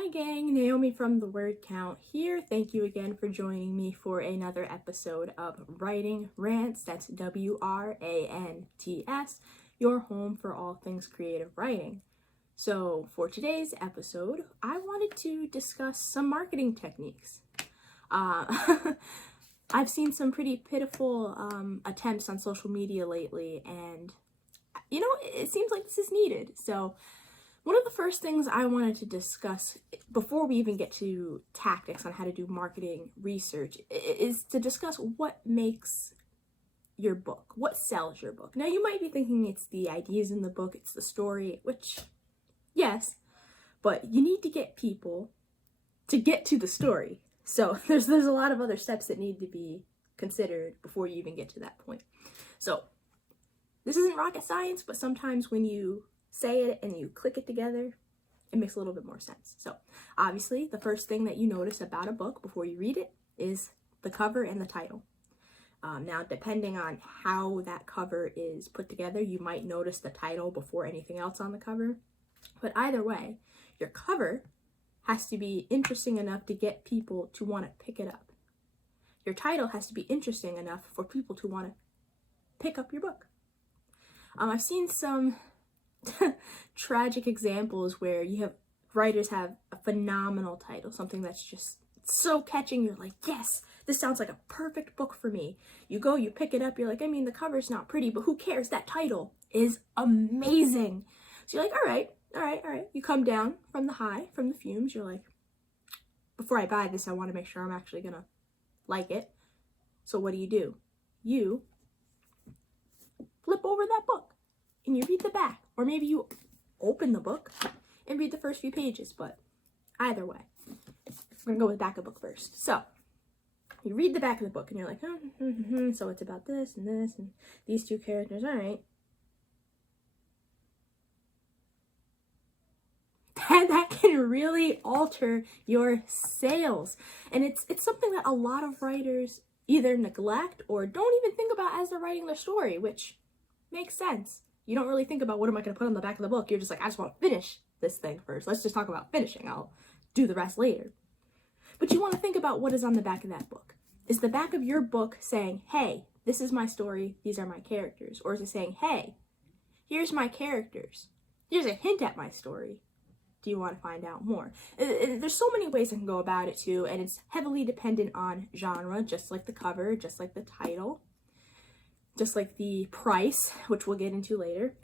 Hi gang, Naomi from the Word Count here. Thank you again for joining me for another episode of Writing Rants. That's WRANTS, your home for all things creative writing. So for today's episode, I wanted to discuss some marketing techniques. I've seen some pretty pitiful attempts on social media lately, and it seems like this is needed. So one of the first things I wanted to discuss before we even get to tactics on how to do marketing research is to discuss what makes your book, what sells your book. Now you might be thinking it's the ideas in the book, it's the story, which yes, but you need to get people to get to the story. So there's a lot of other steps that need to be considered before you even get to that point. So this isn't rocket science, but sometimes when you say it and you click it together, it makes a little bit more sense. So obviously the first thing that you notice about a book before you read it is the cover and the title. Now depending on how that cover is put together, you might notice the title before anything else on the cover. But either way, your cover has to be interesting enough to get people to want to pick it up. Your title has to be interesting enough for people to want to pick up your book. I've seen some tragic examples where you have writers have a phenomenal title, something that's just so catching. You're like, yes, this sounds like a perfect book for me. You go, you pick it up, you're like, the cover's not pretty, but who cares? That title is amazing. So you're like, all right. You come down from the high, from the fumes. You're like, before I buy this, I want to make sure I'm actually gonna like it. So what do? You flip over that book and you read the back, or maybe you open the book and read the first few pages, but either way, we're gonna go with the back of the book first. So you read the back of the book and you're like, so it's about this and these two characters, all right. That can really alter your sales. And it's something that a lot of writers either neglect or don't even think about as they're writing their story, which makes sense. You don't really think about what am I going to put on the back of the book. You're just like, I just want to finish this thing first. Let's just talk about finishing. I'll do the rest later. But you want to think about what is on the back of that book. Is the back of your book saying, hey, this is my story, these are my characters? Or is it saying, hey, here's my characters, here's a hint at my story? Do you want to find out more? There's so many ways I can go about it too, and it's heavily dependent on genre, just like the cover, just like the title, just like the price, which we'll get into later.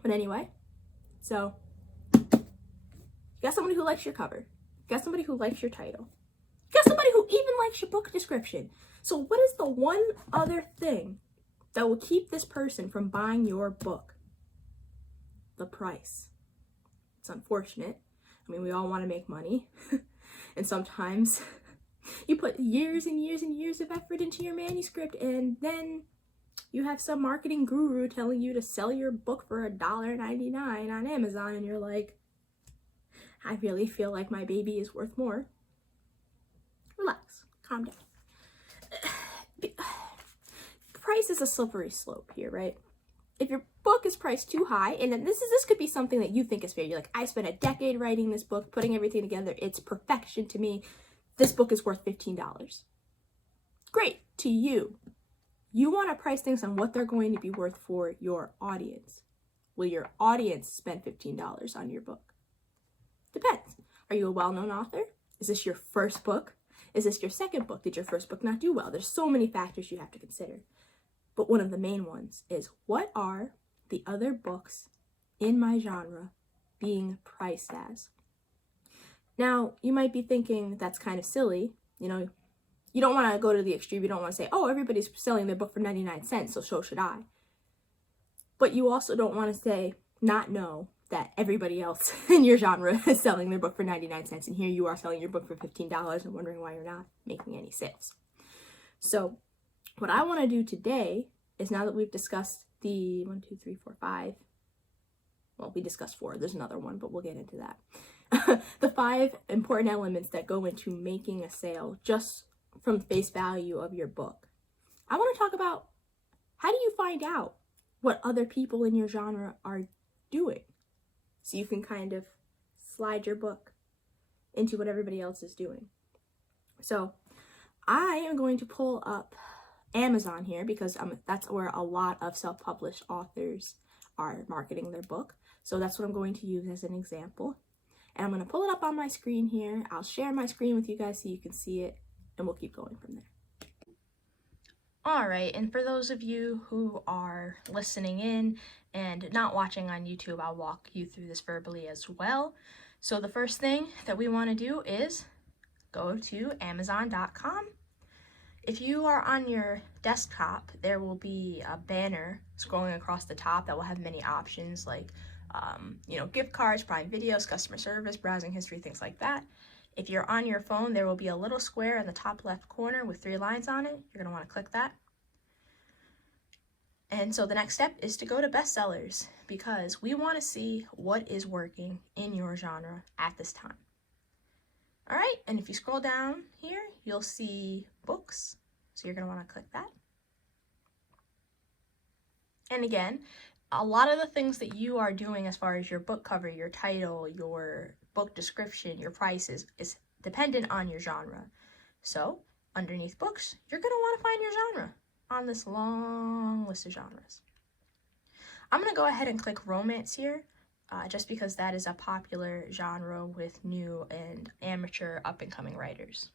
But anyway, so you got somebody who likes your cover, you got somebody who likes your title, you got somebody who even likes your book description. So what is the one other thing that will keep this person from buying your book? The price. It's unfortunate. We all want to make money. And sometimes you put years and years and years of effort into your manuscript, and then you have some marketing guru telling you to sell your book for $1.99 on Amazon, and you're like, I really feel like my baby is worth more. Relax, calm down. Price is a slippery slope here, right? If your book is priced too high, and then this could be something that you think is fair. You're like, I spent a decade writing this book, putting everything together. It's perfection to me. This book is worth $15. Great, to you. You want to price things on what they're going to be worth for your audience. Will your audience spend $15 on your book? Depends. Are you a well-known author? Is this your first book? Is this your second book? Did your first book not do well? There's so many factors you have to consider. But one of the main ones is, what are the other books in my genre being priced as? Now, you might be thinking that's kind of silly. You don't want to go to the extreme. You don't want to say, oh, everybody's selling their book for 99 cents, so should I. But you also don't want to not know that everybody else in your genre is selling their book for 99 cents, and here you are selling your book for $15 and wondering why you're not making any sales. So what I want to do today is, now that we've discussed the 1, 2, 3, 4, 5, well, we discussed 4, there's another one, but we'll get into that. The 5 important elements that go into making a sale just from face value of your book. I want to talk about, how do you find out what other people in your genre are doing? So you can kind of slide your book into what everybody else is doing. So I am going to pull up Amazon here because that's where a lot of self-published authors are marketing their book. So that's what I'm going to use as an example. And I'm going to pull it up on my screen here. I'll share my screen with you guys so you can see it, and we'll keep going from there. All right, and for those of you who are listening in and not watching on YouTube, I'll walk you through this verbally as well. So the first thing that we want to do is go to Amazon.com. If you are on your desktop, there will be a banner scrolling across the top that will have many options like, gift cards, Prime Videos, customer service, browsing history, things like that. If you're on your phone, there will be a little square in the top left corner with 3 lines on it. You're going to want to click that. And so the next step is to go to bestsellers because we want to see what is working in your genre at this time. All right, and if you scroll down here, you'll see books. So you're going to want to click that. And again, a lot of the things that you are doing as far as your book cover, your title, your book description, your prices is dependent on your genre. So underneath books, you're going to want to find your genre on this long list of genres. I'm going to go ahead and click romance here just because that is a popular genre with new and amateur up-and-coming writers.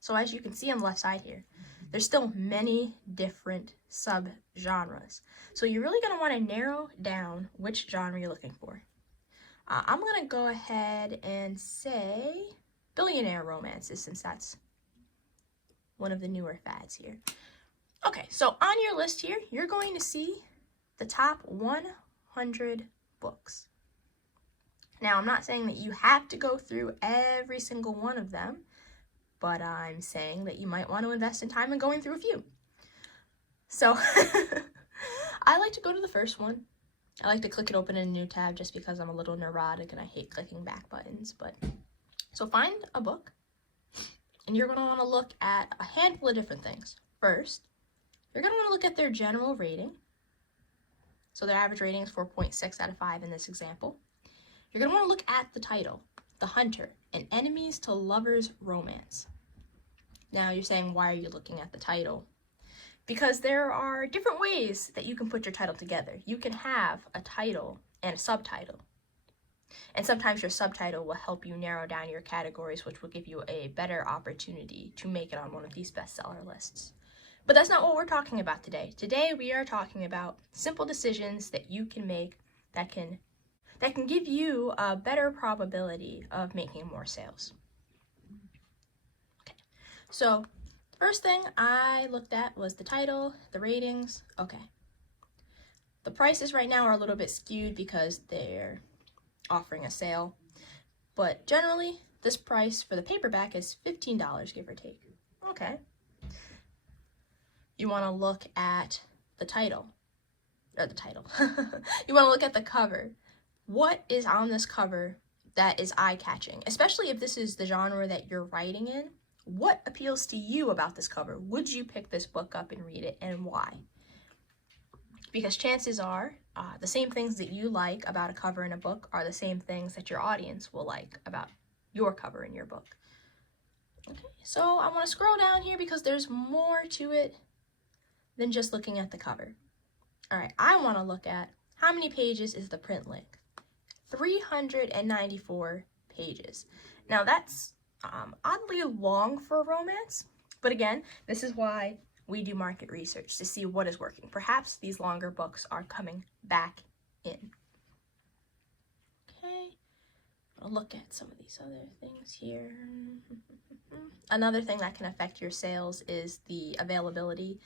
So as you can see on the left side here, there's still many different sub-genres. So you're really going to want to narrow down which genre you're looking for. I'm going to go ahead and say billionaire romances since that's one of the newer fads here. Okay, so on your list here, you're going to see the top 100 books. Now, I'm not saying that you have to go through every single one of them, but I'm saying that you might want to invest in time in going through a few. So I like to go to the first one. I like to click it open in a new tab just because I'm a little neurotic and I hate clicking back buttons. So find a book, and you're going to want to look at a handful of different things. First, you're going to want to look at their general rating. So their average rating is 4.6 out of 5 in this example. You're going to want to look at the title, The Hunter, an enemies to lovers romance. Now you're saying, why are you looking at the title? Because there are different ways that you can put your title together. You can have a title and a subtitle. And sometimes your subtitle will help you narrow down your categories, which will give you a better opportunity to make it on one of these bestseller lists. But that's not what we're talking about today. Today we are talking about simple decisions that you can make that can give you a better probability of making more sales. Okay, so first thing I looked at was the title, the ratings. Okay, the prices right now are a little bit skewed because they're offering a sale, but generally this price for the paperback is $15, give or take. Okay. You want to look at the title. You want to look at the cover. What is on this cover that is eye-catching? Especially if this is the genre that you're writing in. What appeals to you about this cover? Would you pick this book up and read it, and why? Because chances are the same things that you like about a cover in a book are the same things that your audience will like about your cover in your book. Okay, so I want to scroll down here because there's more to it than just looking at the cover. All right, I want to look at how many pages is the print length. 394 pages. Now that's oddly long for a romance, but again, this is why we do market research to see what is working. Perhaps these longer books are coming back in. Okay, I'll look at some of these other things here. Another thing that can affect your sales is the availability.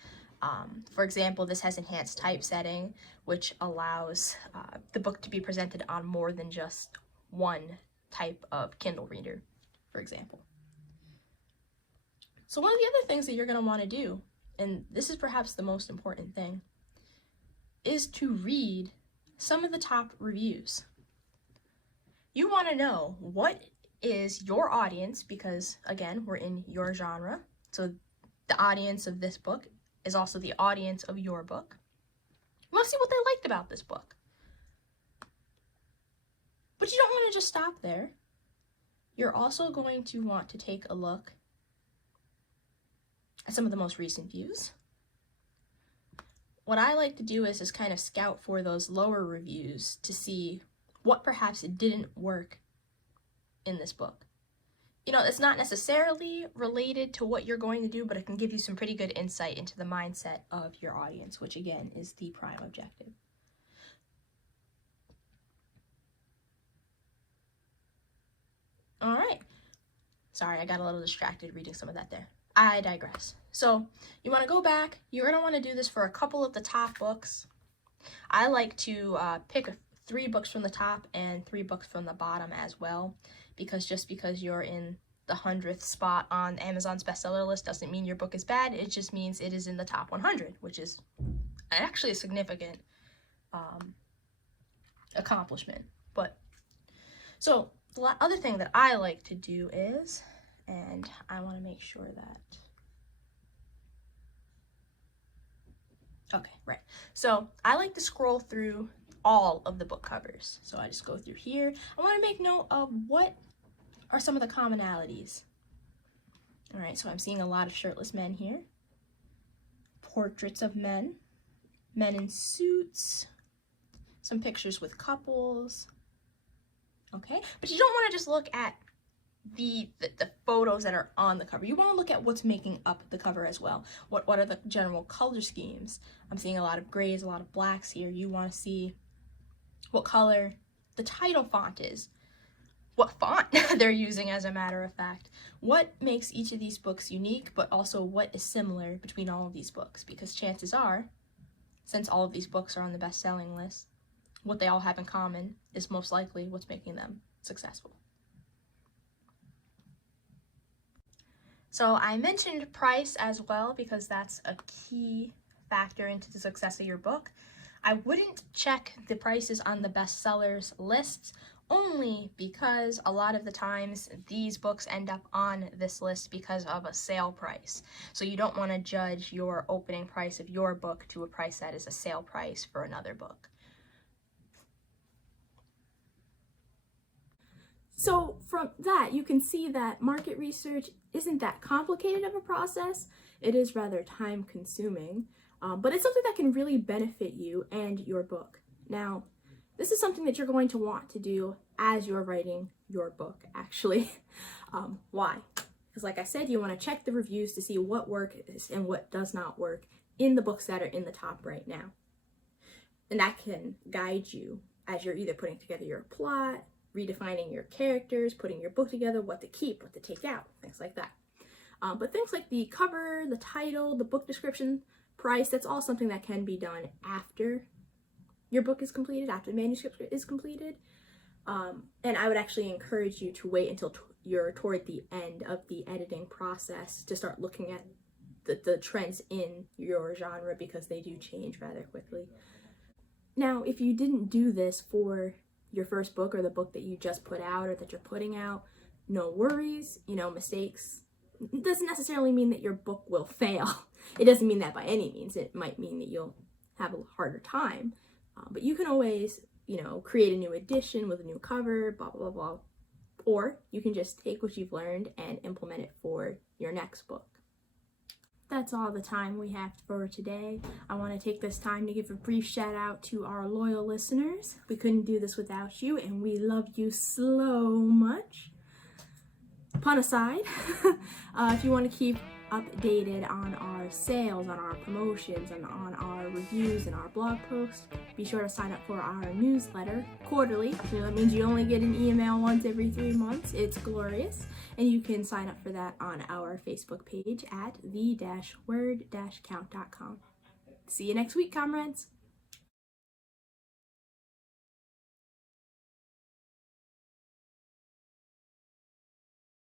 For example, this has enhanced typesetting, which allows the book to be presented on more than just one type of Kindle reader, for example. So one of the other things that you're going to want to do, and this is perhaps the most important thing, is to read some of the top reviews. You want to know what is your audience, because again, we're in your genre, so the audience of this book is also the audience of your book. You want to see what they liked about this book. But you don't want to just stop there. you're also going to want to take a look at some of the most recent views. What I like to do is just kind of scout for those lower reviews to see what perhaps it didn't work in this book. You know, it's not necessarily related to what you're going to do, but it can give you some pretty good insight into the mindset of your audience, which again is the prime objective. All right. Sorry, I got a little distracted reading some of that there. I digress. So you want to go back. You're going to want to do this for a couple of the top books. I like to pick 3 books from the top and 3 books from the bottom as well, because just because you're in the 100th spot on Amazon's bestseller list doesn't mean your book is bad. It just means it is in the top 100, which is actually a significant accomplishment. But so the other thing that I like to do is, and I want to make sure that, okay, right. So I like to scroll through all of the book covers. So I just go through here. I want to make note of what are some of the commonalities. All right, so I'm seeing a lot of shirtless men here. Portraits of men. Men in suits. Some pictures with couples. Okay, but you don't want to just look at the photos that are on the cover. You want to look at what's making up the cover as well. What are the general color schemes? I'm seeing a lot of grays, a lot of blacks here. You want to see what color the title font is, what font they're using, as a matter of fact, what makes each of these books unique, but also what is similar between all of these books, because chances are, since all of these books are on the best-selling list, what they all have in common is most likely what's making them successful. So I mentioned price as well because that's a key factor into the success of your book. I wouldn't check the prices on the bestsellers lists only because a lot of the times these books end up on this list because of a sale price. So you don't want to judge your opening price of your book to a price that is a sale price for another book. So from that, you can see that market research isn't that complicated of a process. It is rather time consuming, but it's something that can really benefit you and your book. Now, this is something that you're going to want to do as you're writing your book, actually. Why? Because like I said, you want to check the reviews to see what works and what does not work in the books that are in the top right now. And that can guide you as you're either putting together your plot, redefining your characters, putting your book together, what to keep, what to take out, things like that. But things like the cover, the title, the book description, price, that's all something that can be done after your book is completed, after the manuscript is completed. And I would actually encourage you to wait until you're toward the end of the editing process to start looking at the trends in your genre, because they do change rather quickly. Now, if you didn't do this for your first book or the book that you just put out or that you're putting out, no worries. You know, mistakes, it doesn't necessarily mean that your book will fail. It doesn't mean that by any means. It might mean that you'll have a harder time, but you can always, you know, create a new edition with a new cover, blah, blah, blah. Or you can just take what you've learned and implement it for your next book. That's all the time we have for today. I want to take this time to give a brief shout out to our loyal listeners. We couldn't do this without you, and we love you so much. Pun aside, if you want to keep updated on our sales, on our promotions, and on our reviews and our blog posts, be sure to sign up for our newsletter quarterly. You know, that means you only get an email once every 3 months. It's glorious. And you can sign up for that on our Facebook page at the-word-count.com. See you next week, comrades.